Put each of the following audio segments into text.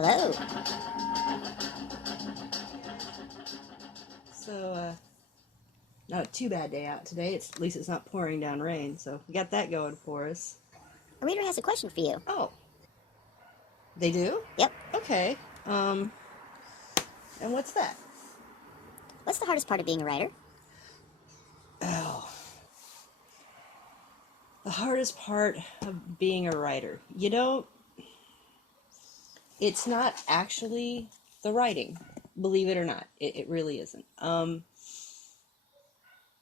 Hello. So, not too bad day out today. At least it's not pouring down rain, so we got that going for us. A reader has a question for you. Oh, they do? Yep. Okay. Um, and what's that? What's the hardest part of being a writer? Oh, the hardest part of being a writer. It's not actually the writing, believe it or not. It really isn't. And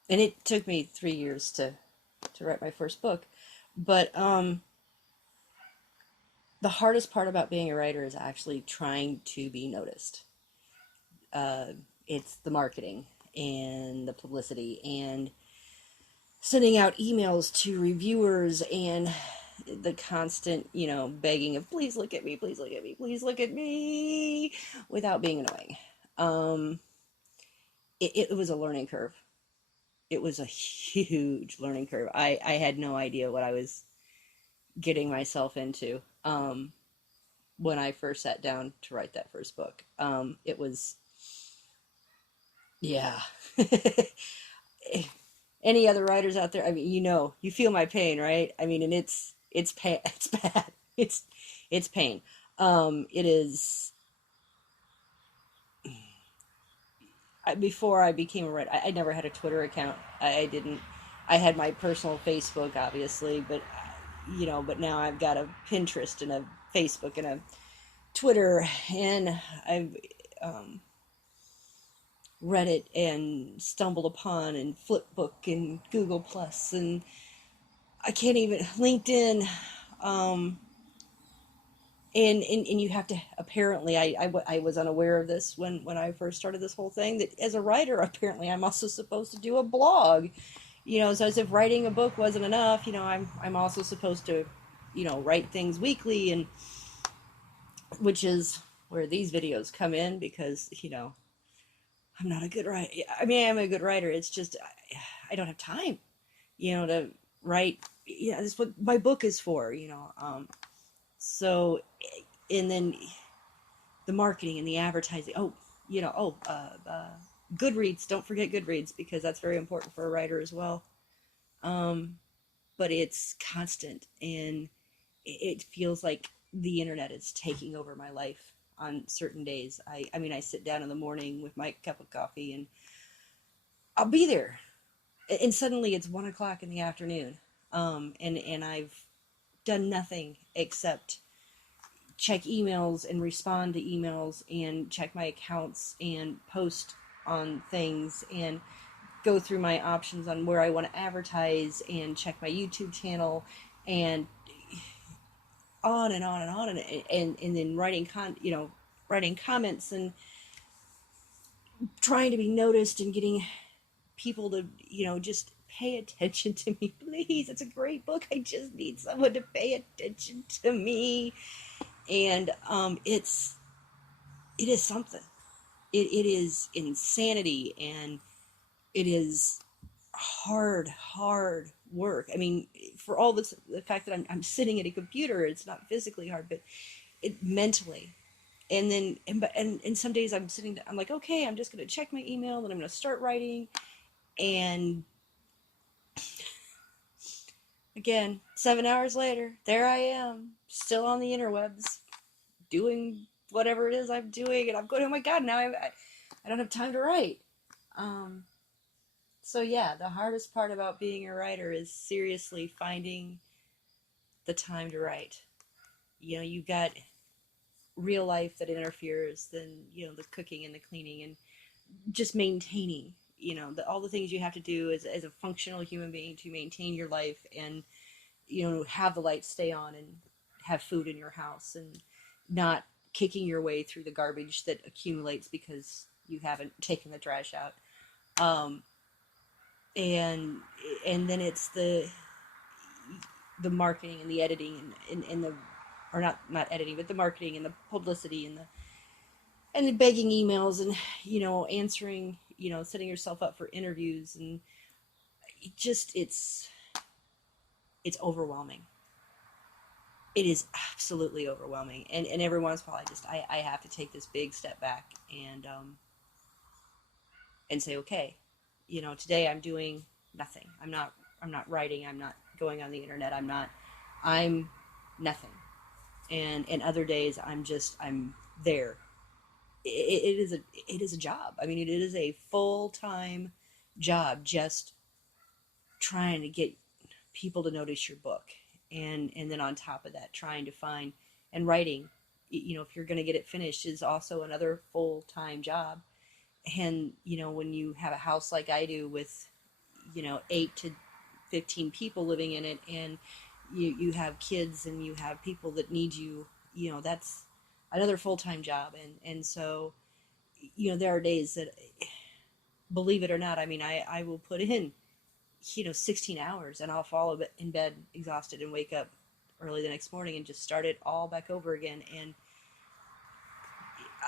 it took me 3 years to write my first book, but the hardest part about being a writer is actually trying to be noticed. uh, it's the marketing and the publicity and sending out emails to reviewers and the constant, begging of please look at me, please look at me, please look at me, without being annoying. Um, it was a learning curve. It was a huge learning curve. I had no idea what I was getting myself into when I first sat down to write that first book. It was, yeah. Any other writers out there? I mean, you feel my pain, right? I mean, and it's pain. It's bad. It's pain. It is. Before I became a writer, I never had a Twitter account. I didn't. I had my personal Facebook, obviously, but but now I've got a Pinterest and a Facebook and a Twitter, and I've um, Reddit and stumbled upon and Flipbook and Google Plus and I can't even LinkedIn. Um, and you have to apparently I was unaware of this when I first started this whole thing that as a writer apparently I'm also supposed to do a blog, so as if writing a book wasn't enough, I'm also supposed to write things weekly, and which is where these videos come in because I'm not a good writer. I mean, I'm a good writer, it's just I don't have time to write. Yeah, that's what my book is for. So, and then the marketing and the advertising. Goodreads. Don't forget Goodreads because that's very important for a writer as well. Um, but it's constant, and it feels like the internet is taking over my life on certain days. I mean, I sit down in the morning with my cup of coffee, and I'll be there, and suddenly it's 1 o'clock in the afternoon, and I've done nothing except check emails and respond to emails and check my accounts and post on things and go through my options on where I want to advertise and check my YouTube channel and on and on and on, and then writing comments and trying to be noticed and getting people to just pay attention to me, please. It's a great book. I just need someone to pay attention to me. And it is something. It is insanity, and it is hard work. I mean, for all this, the fact that I'm sitting at a computer, it's not physically hard, but it mentally. And then, and some days I'm like, okay, I'm just going to check my email, then I'm going to start writing. And again, 7 hours later, there I am, still on the interwebs, doing whatever it is I'm doing. And I'm going, oh my God, now I don't have time to write. Um, So yeah, the hardest part about being a writer is seriously finding the time to write. You've got real life that interferes, then the cooking and the cleaning and just maintaining. All the things you have to do as a functional human being to maintain your life and have the lights stay on and have food in your house and not kicking your way through the garbage that accumulates because you haven't taken the trash out. Um, and and then it's the marketing and the editing and the or not editing but the marketing and the publicity and the begging emails and answering, setting yourself up for interviews, and it's overwhelming. it is absolutely overwhelming. And every once in a while, I have to take this big step back and say, okay, today I'm doing nothing. I'm not writing. I'm not going on the internet. I'm nothing. And other days I'm there. It is a job. I mean, it is a full-time job just trying to get people to notice your book. And then on top of that, trying to find and writing, if you're going to get it finished is also another full-time job. And when you have a house like I do with 8 to 15 people living in it, and you have kids and you have people that need you, that's another full-time job. And so there are days that, believe it or not, I mean, I will put in 16 hours, and I'll fall in bed exhausted and wake up early the next morning and just start it all back over again. And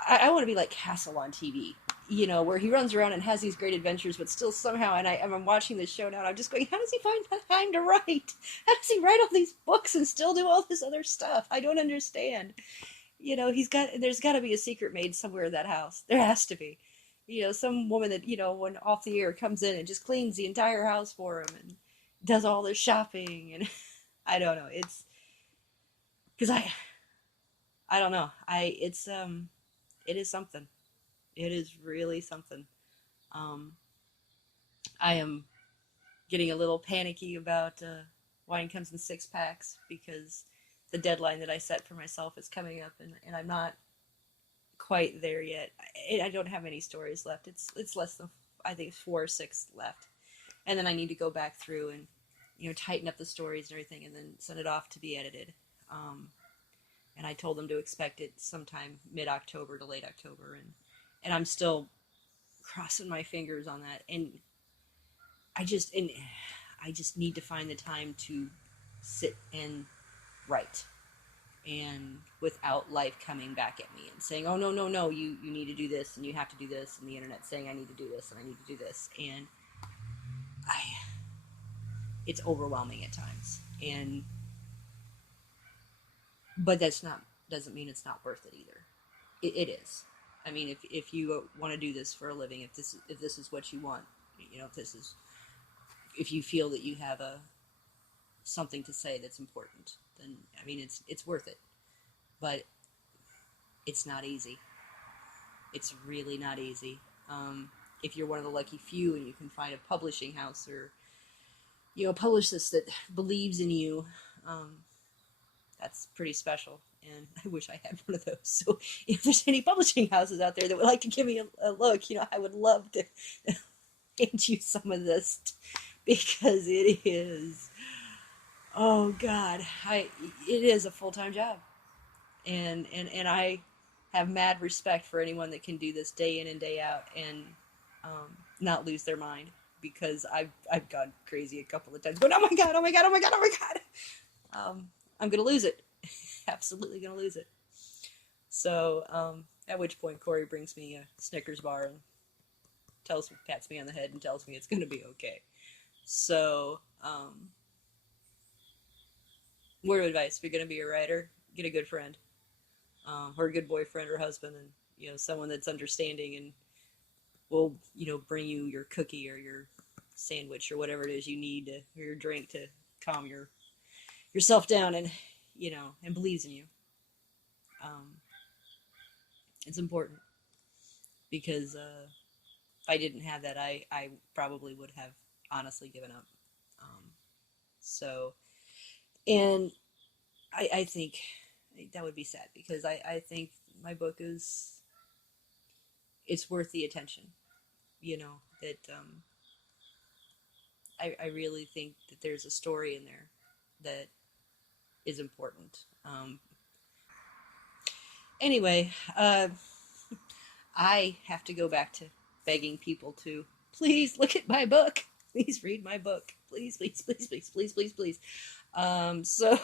I want to be like Castle on TV, where he runs around and has these great adventures, but still somehow, and I'm watching this show now, and I'm just going, how does he find time to write? How does he write all these books and still do all this other stuff? I don't understand. There's got to be a secret maid somewhere in that house. There has to be. Some woman that, when off the air comes in and just cleans the entire house for him and does all this shopping. And I don't know. It's because I don't know. It is something. It is really something. Um, I am getting a little panicky about wine comes in 6 packs because the deadline that I set for myself is coming up, and I'm not quite there yet. I don't have any stories left. It's less than, I think it's 4 or 6 left, and then I need to go back through and tighten up the stories and everything, and then send it off to be edited. And I told them to expect it sometime mid-October to late October, and I'm still crossing my fingers on that. And I just need to find the time to sit and write, and without life coming back at me and saying, oh, no, no, no, you need to do this and you have to do this, and the internet saying I need to do this and I need to do this, and I it's overwhelming at times. And but that's not doesn't mean it's not worth it either. It is. I mean, if you want to do this for a living, if this is what you want, if you feel that you have something to say that's important, then I mean it's worth it. But it's not easy. It's really not easy. If you're one of the lucky few and you can find a publishing house or a publicist that believes in you, that's pretty special. And I wish I had one of those. So if there's any publishing houses out there that would like to give me a look, I would love to hand you some of this, because it is, oh God, it is a full-time job. And I have mad respect for anyone that can do this day in and day out and not lose their mind, because I've gone crazy a couple of times going, oh my God, oh my God, oh my God, oh my God. I'm gonna lose it. Absolutely gonna lose it. So at which point Corey brings me a Snickers bar and pats me on the head and tells me it's gonna be okay. So word of advice: if you're gonna be a writer, get a good friend, or a good boyfriend or husband, and someone that's understanding and will bring you your cookie or your sandwich or whatever it is you need or your drink to calm yourself down, and and believes in you. It's important, because if I didn't have that, I probably would have honestly given up. So, and I think that would be sad, because I think my book it's worth the attention. That I really think that there's a story in there that is important. Anyway, I have to go back to begging people to please look at my book. Please read my book. Please, please, please, please, please, please, please. So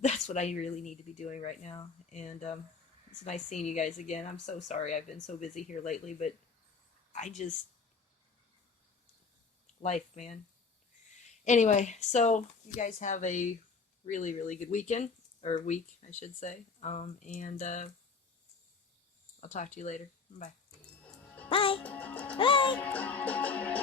that's what I really need to be doing right now. And it's nice seeing you guys again. I'm so sorry I've been so busy here lately, but life, man. Anyway, so you guys have a really, really good weekend. or week, I should say. And I'll talk to you later. Bye. Bye. Bye.